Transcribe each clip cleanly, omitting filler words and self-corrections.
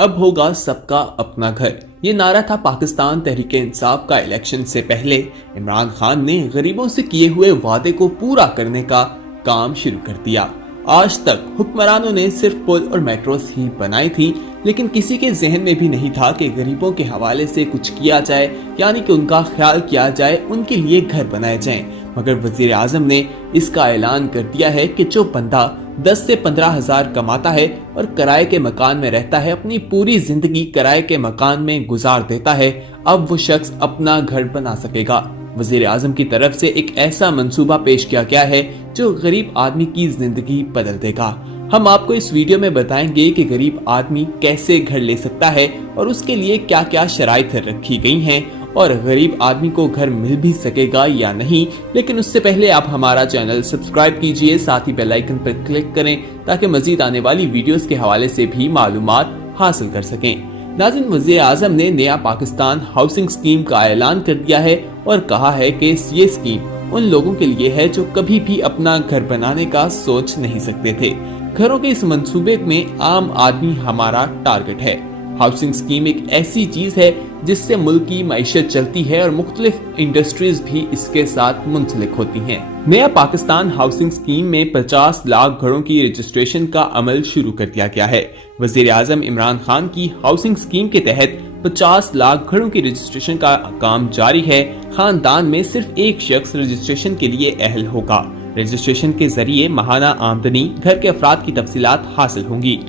अब होगा सबका अपना घर। ये नारा था पाकिस्तान तहरीक इंसाफ का इलेक्शन से पहले। इमरान खान ने गरीबों से किए हुए वादे को पूरा करने का काम शुरू कर दिया। आज तक हुक्मरानों ने सिर्फ पुल और मेट्रोस ही बनाई थी, लेकिन किसी के जहन में भी नहीं था कि गरीबों के हवाले से कुछ किया जाए, यानी कि उनका ख्याल किया जाए, उनके लिए घर बनाए जाएं। मगर वजीर आजम ने इसका ऐलान कर दिया है कि जो बंदा 10 से 15 हजार कमाता है और किराए के मकान में रहता है, अपनी पूरी जिंदगी किराए के मकान में गुजार देता है, अब वो शख्स अपना घर बना सकेगा। वजीर आजम की तरफ से एक ऐसा मंसूबा पेश किया गया है जो गरीब आदमी की जिंदगी बदल देगा। हम आपको इस वीडियो में बताएंगे कि गरीब आदमी कैसे घर ले सकता है और उसके लिए क्या क्या शराइत रखी गई हैं, और गरीब आदमी को घर मिल भी सकेगा या नहीं। लेकिन उससे पहले आप हमारा चैनल सब्सक्राइब कीजिए, साथ ही बेल आइकन पर क्लिक करें ताकि मजीद आने वाली वीडियोस के हवाले से भी मालूमात हासिल कर सकें। नाज़रीन, वज़ीर आज़म ने नया पाकिस्तान हाउसिंग स्कीम का ऐलान कर दिया है और कहा है कि ये स्कीम उन लोगों के लिए है जो कभी भी अपना घर बनाने का सोच नहीं सकते थे। घरों के इस मंसूबे में आम आदमी हमारा टारगेट है। हाउसिंग स्कीम एक ऐसी चीज है जिससे मुल्क की मईशत चलती है और मुख्तलिफ इंडस्ट्रीज भी इसके साथ मुंसलिक होती हैं। नया पाकिस्तान हाउसिंग स्कीम में 50 लाख घरों की रजिस्ट्रेशन का अमल शुरू कर दिया गया है। वजीर आजम इमरान खान की हाउसिंग स्कीम के तहत 50 लाख घरों की रजिस्ट्रेशन का काम जारी है। खानदान में सिर्फ एक शख्स रजिस्ट्रेशन के लिए अहल होगा। रजिस्ट्रेशन के जरिए माहाना आमदनी, घर के अफराद की तफसीलात हासिल होंगी।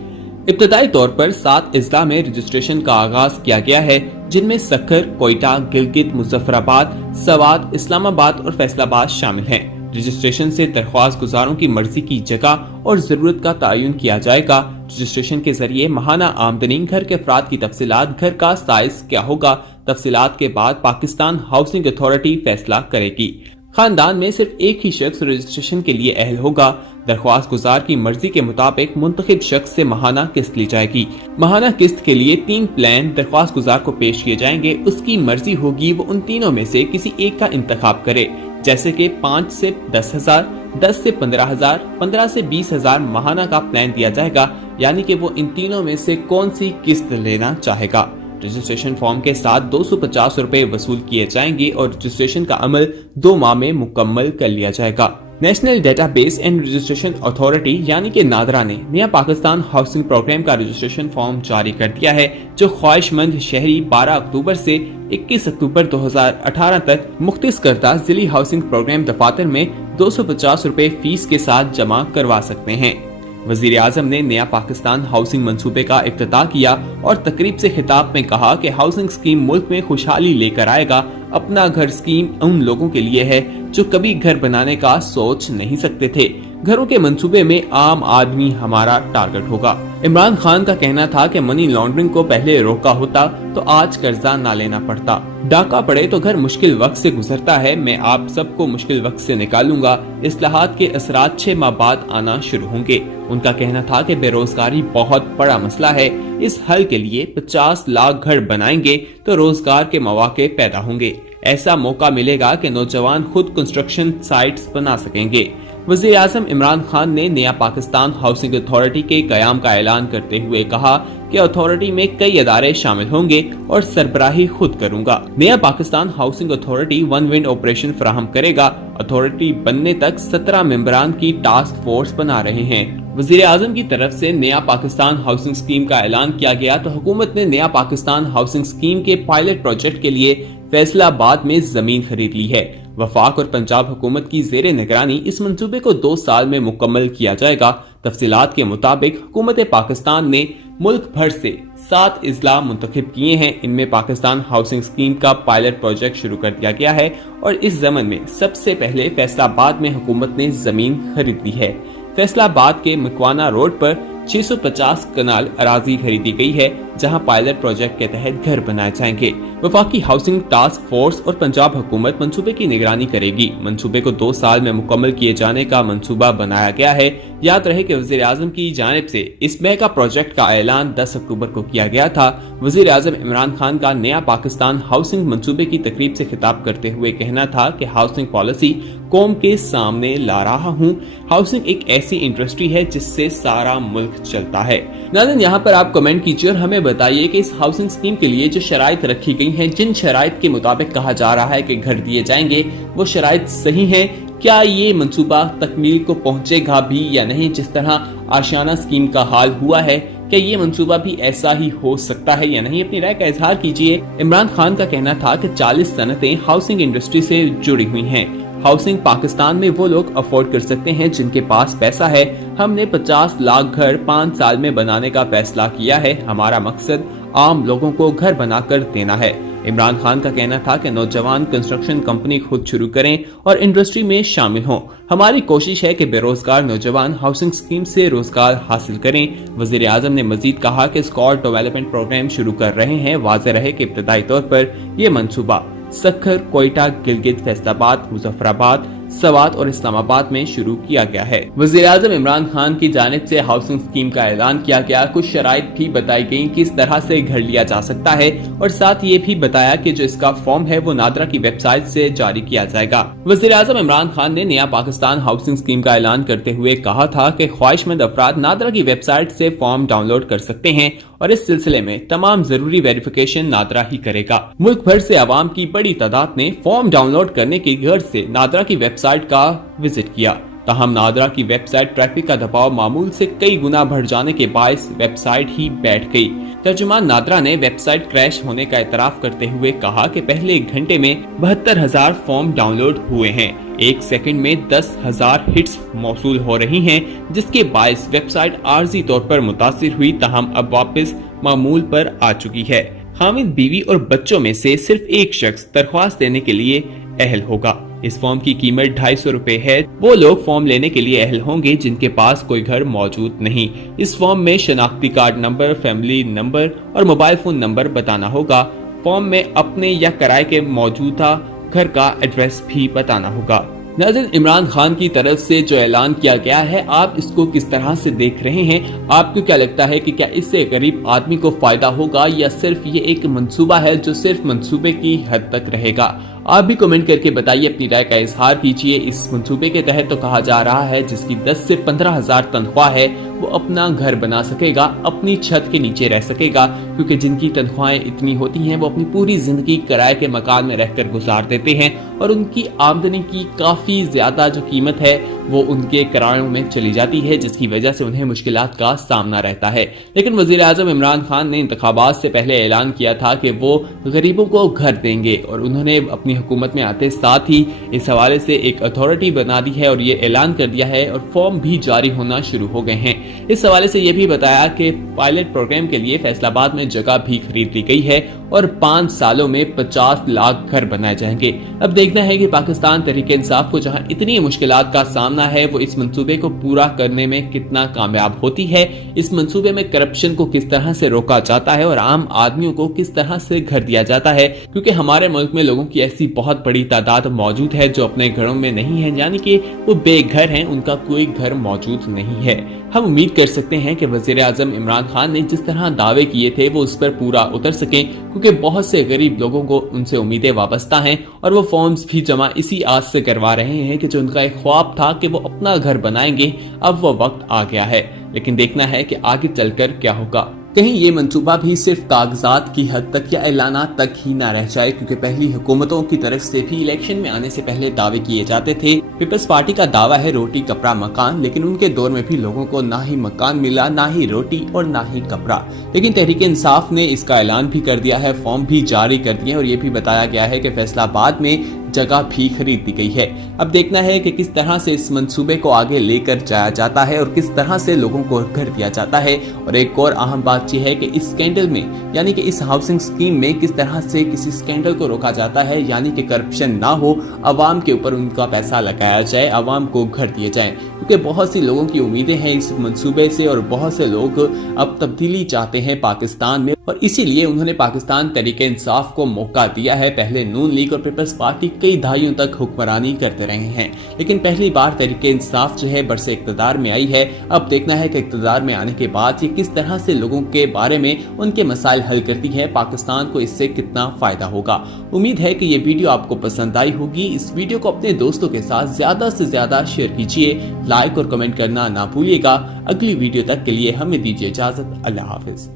इब्तदाई तौर पर 7 अजला में रजिस्ट्रेशन का आगाज किया गया है, जिनमें सक्कर, कोयटा, गिलगित, मुजफ्फराबाद, सवात, इस्लामाबाद और फैसलाबाद शामिल हैं। रजिस्ट्रेशन से दरख्वास्त गुजारों की मर्जी की जगह और जरूरत का तयन किया जाएगा। रजिस्ट्रेशन के जरिए माहाना आमदनी, घर के अफराद की तफसीलात, घर का साइज क्या होगा, तफसीलात के बाद पाकिस्तान हाउसिंग अथॉरिटी फैसला करेगी। खानदान में सिर्फ एक ही शख्स रजिस्ट्रेशन के लिए अहल होगा। दरख्वास्त गुजार की मर्जी के मुताबिक मुंतखब शख्स से माहाना किस्त ली जाएगी। माहाना किस्त के लिए 3 प्लान दरख्वास्त गुजार को पेश किए जाएंगे। उसकी मर्जी होगी वो उन तीनों में से किसी एक का इंतखाब करे, जैसे कि 5 से 10 हजार, 10 से 15 हजार, 15 से 20 हजार माहाना का प्लान दिया जाएगा, यानी कि वो इन तीनों में से कौन सी किस्त लेना चाहेगा। रजिस्ट्रेशन फॉर्म के साथ 250 रुपए वसूल किए जाएंगे और रजिस्ट्रेशन का अमल 2 माह में मुकम्मल कर लिया जाएगा। National database and registration authority यानी कि नादरा ने नया पाकिस्तान हाउसिंग प्रोग्राम का रजिस्ट्रेशन फॉर्म जारी कर दिया है, जो ख्वाहिशमंद शहरी 12 अक्टूबर से 21 अक्टूबर 2018 तक मुख्तस करदा जिली हाउसिंग प्रोग्राम दफातर में 250 रुपए फीस के साथ जमा करवा सकते हैं। वजीर आजम ने नया पाकिस्तान हाउसिंग मंसूबे का इफ्तिताह किया और तकरीब से खिताब में कहा कि हाउसिंग स्कीम मुल्क में खुशहाली लेकर आएगा। अपना घर स्कीम उन लोगों के लिए है जो कभी घर बनाने का सोच नहीं सकते थे। घरों के मंसूबे में आम आदमी हमारा टारगेट होगा। इमरान खान का कहना था कि मनी लॉन्ड्रिंग को पहले रोका होता तो आज कर्जा ना लेना पड़ता। डाका पड़े तो घर मुश्किल वक्त से गुजरता है, मैं आप सबको मुश्किल वक्त से निकालूंगा। इस्लाहात के असरात 6 माह बाद आना शुरू होंगे। उनका कहना था कि बेरोजगारी बहुत बड़ा मसला है, इस हल के लिए 50 लाख घर बनाएंगे तो रोजगार के मौके पैदा होंगे। ऐसा मौका मिलेगा कि नौजवान खुद कंस्ट्रक्शन साइट्स बना सकेंगे। वज़ीर आज़म इमरान खान ने नया पाकिस्तान हाउसिंग अथॉरिटी के कयाम का ऐलान करते हुए कहा कि अथॉरिटी में कई अदारे शामिल होंगे और सरबराही खुद करूंगा। नया Pakistan housing authority one wind operation फराहम करेगा। अथॉरिटी बनने तक 17 मेंबरान की टास्क फोर्स बना रहे हैं। वज़ीर आज़म की तरफ से नया पाकिस्तान हाउसिंग स्कीम का ऐलान किया गया तो हुकूमत ने नया पाकिस्तान हाउसिंग स्कीम के पायलट प्रोजेक्ट के लिए फैसलाबाद में जमीन खरीद ली है। वफाक और पंजाब हुकूमत की जेरे निगरानी इस मंसूबे को 2 साल में मुकम्मल किया जाएगा। तफसीलात के मुताबिक हुकूमत पाकिस्तान ने मुल्क भर से 7 अजला मुंतखब किए हैं। इनमें पाकिस्तान हाउसिंग स्कीम का पायलट प्रोजेक्ट शुरू कर दिया गया है और इस जमन में सबसे पहले फैसलाबाद में हुकूमत ने जमीन खरीद ली है। फैसलाबाद के मकवाना रोड पर 650 कनाल अराजी खरीदी गई है, जहां पायलट प्रोजेक्ट के तहत घर बनाए जाएंगे। वफाकी हाउसिंग टास्क फोर्स और पंजाब हुकूमत मंसूबे की निगरानी करेगी। मंसूबे को 2 साल में मुकम्मल किए जाने का मंसूबा बनाया गया है। याद रहे कि वज़ीर आज़म की जानिब से इस मेगा प्रोजेक्ट का ऐलान 10 अक्टूबर को किया गया था। वज़ीर आज़म इमरान खान का नया पाकिस्तान हाउसिंग मंसूबे की तकरीब से खिताब करते हुए कहना था कि हाउसिंग पॉलिसी कौम के सामने ला रहा हूँ। हाउसिंग एक ऐसी इंडस्ट्री है जिससे सारा मुल्क चलता है। नाज़रीन, यहाँ पर आप कमेंट कीजिए और हमें बताइए कि इस हाउसिंग स्कीम के लिए जो शराइत रखी गई हैं, जिन शराइत के मुताबिक कहा जा रहा है कि घर दिए जाएंगे, वो शराइत सही हैं? क्या ये मंसूबा तकमील को पहुंचेगा भी या नहीं? जिस तरह आशियाना स्कीम का हाल हुआ है, क्या ये मंसूबा भी ऐसा ही हो सकता है या नहीं? अपनी राय का इजहार कीजिए। इमरान खान का कहना था कि 40 सनतें हाउसिंग इंडस्ट्री से जुड़ी हुई हैं। हाउसिंग पाकिस्तान में वो लोग अफोर्ड कर सकते हैं जिनके पास पैसा है। हमने 50 लाख घर 5 साल में बनाने का फैसला किया है। हमारा मकसद आम लोगों को घर बनाकर देना है। इमरान खान का कहना था कि नौजवान कंस्ट्रक्शन कंपनी खुद शुरू करें और इंडस्ट्री में शामिल हों। हमारी कोशिश है कि बेरोजगार नौजवान हाउसिंग स्कीम से रोजगार हासिल करें। वजीर आजम ने मजीद कहा कि स्कॉट डेवलपमेंट प्रोग्राम शुरू कर रहे हैं। वाज़ेह रहे कि इब्तदाई तौर पर यह मंसूबा सक्खर, कोयटा, गिलगित, फैसलाबाद, मुजफ्फराबाद, सवात और इस्लामाबाद में शुरू किया गया है। वज़ीर आज़म इमरान खान की जानिब से हाउसिंग स्कीम का ऐलान किया गया। कुछ शराइत भी बताई गई किस तरह से घर लिया जा सकता है और साथ ये भी बताया कि जो इसका फॉर्म है वो नादरा की वेबसाइट से जारी किया जाएगा। वज़ीर आज़म इमरान खान ने नया पाकिस्तान हाउसिंग स्कीम का ऐलान करते हुए कहा था कि ख्वाहिशमंद अफराद नादरा की वेबसाइट से फॉर्म डाउनलोड कर सकते हैं और इस सिलसिले में तमाम जरूरी वेरिफिकेशन नादरा ही करेगा। मुल्क भर से आवाम की बड़ी तादाद ने फॉर्म डाउनलोड करने की गर्ज से नादरा की वेबसाइट का विजिट किया। ताहम नादरा की वेबसाइट ट्रैफिक का दबाव मामूल से कई गुना बढ़ जाने के बायस वेबसाइट ही बैठ गई। तर्जुमान नादरा ने वेबसाइट क्रैश होने का एतराफ करते हुए कहा कि पहले एक घंटे में 72,000 फॉर्म डाउनलोड हुए हैं। एक सेकंड में 10,000 हिट्स मौसूल हो रही हैं, जिसके बायस वेबसाइट आर्जी तौर पर मुतासिर हुई। ताहम अब वापस मामूल पर आ चुकी है। हामिद बीवी और बच्चों में से सिर्फ एक शख्स दरख्वास्त देने के लिए अहल होगा। इस फॉर्म की कीमत 250 रुपए है। वो लोग फॉर्म लेने के लिए अहल होंगे जिनके पास कोई घर मौजूद नहीं। इस फॉर्म में शनाख्ती कार्ड नंबर, फैमिली नंबर और मोबाइल फोन नंबर बताना होगा। फॉर्म में अपने या किराए के मौजूदा घर का एड्रेस भी बताना होगा। नाज़रीन, इमरान खान की तरफ से जो ऐलान किया गया है, आप इसको किस तरह से देख रहे हैं? आपको क्या लगता है कि क्या इससे गरीब आदमी को फायदा होगा या सिर्फ ये एक मंसूबा है जो सिर्फ मंसूबे की हद तक रहेगा? आप भी कमेंट करके बताइए, अपनी राय का इजहार कीजिए। इस मंसूबे के तहत तो कहा जा रहा है जिसकी 10 से 15,000 तनख्वाह है वो अपना घर बना सकेगा, अपनी छत के नीचे रह सकेगा, क्योंकि जिनकी तनख्वाहें इतनी होती हैं वो अपनी पूरी जिंदगी किराए के मकान में रहकर गुजार देते हैं और उनकी आमदनी की काफी ज्यादा जो कीमत है वो उनके किरायों में चली जाती है, जिसकी वजह से उन्हें मुश्किलात का सामना रहता है। लेकिन वजीर आजम इमरान खान ने इंतखाबात से पहले ऐलान किया था कि वो गरीबों को घर देंगे और उन्होंने अपनी हुकूमत में आते साथ ही इस हवाले से एक अथॉरिटी बना दी है और ये ऐलान कर दिया है और फॉर्म भी जारी होना शुरू हो गए हैं। इस हवाले से ये भी बताया कि पायलट प्रोग्राम के लिए फैसलाबाद में जगह भी खरीद ली गई है और 5 सालों में 50 लाख घर बनाए जाएंगे। अब देखना है कि पाकिस्तान तहरीक इंसाफ को जहां इतनी मुश्किलात का सामना है वो इस मंसूबे को पूरा करने में कितना कामयाब होती है। इस मंसूबे में करप्शन को किस तरह से रोका जाता है और आम आदमियों को किस तरह से घर दिया जाता है, क्योंकि हमारे मुल्क में लोगों की ऐसी बहुत बड़ी तादाद मौजूद है जो अपने घरों में नहीं है, यानी कि वो बेघर हैं, उनका कोई घर मौजूद नहीं है। हम उम्मीद कर सकते हैं कि वजीर आजम इमरान खान ने जिस तरह दावे किए थे वो उस पर पूरा उतर सके, क्योंकि बहुत से गरीब लोगों को उनसे उम्मीदें वाबस्ता हैं और वो फॉर्म्स भी जमा इसी आस से करवा रहे हैं कि जो उनका एक ख्वाब था कि वो अपना घर बनाएंगे, अब वो वक्त आ गया है। लेकिन देखना है कि आगे चलकर क्या होगा। कहीं ये मंसूबा भी सिर्फ कागजात की हद तक या ऐलानात तक ही ना रह जाए, क्योंकि पहली हुकूमतों की तरफ से भी इलेक्शन में आने से पहले दावे किए जाते थे। पीपल्स पार्टी का दावा है रोटी कपड़ा मकान, लेकिन उनके दौर में भी लोगों को ना ही मकान मिला, ना ही रोटी और ना ही कपड़ा। लेकिन तहरीक इंसाफ ने इसका ऐलान भी कर दिया है, फॉर्म भी जारी कर दिए और ये भी बताया गया है कि फैसलाबाद में जगह भी खरीद दी गई है। अब देखना है कि किस तरह से इस मंसूबे को आगे लेकर जाया जाता है और किस तरह से लोगों को घर दिया जाता है। और एक और अहम बात यह है कि इस स्कैंडल में, यानी कि इस हाउसिंग स्कीम में किस तरह से किसी स्कैंडल को रोका जाता है, यानी कि करप्शन ना हो, अवाम के ऊपर उनका पैसा लगाया जाए, अवाम को घर दिए जाएं, क्योंकि बहुत सी लोगों की उम्मीदें हैं इस मंसूबे से और बहुत से लोग अब तब्दीली चाहते हैं पाकिस्तान में और इसीलिए उन्होंने पाकिस्तान तहरीक इंसाफ को मौका दिया है। पहले नून लीग और पीपल्स पार्टी कई दहाइयों तक हुक्मरानी करते रहे हैं, लेकिन पहली बार तहरीक इंसाफ जो है बरसे इक़्तिदार में आई है। अब देखना है कि इक़्तिदार में आने के बाद ये किस तरह से लोगों के बारे में उनके मसाइल हल करती है। पाकिस्तान को इससे कितना फायदा होगा। उम्मीद है कि ये वीडियो आपको पसंद आई होगी। इस वीडियो को अपने दोस्तों के साथ ज्यादा से ज्यादा शेयर कीजिए, लाइक और कमेंट करना ना भूलिएगा। अगली वीडियो तक के लिए हमें दीजिए इजाजत। अल्लाह हाफिज।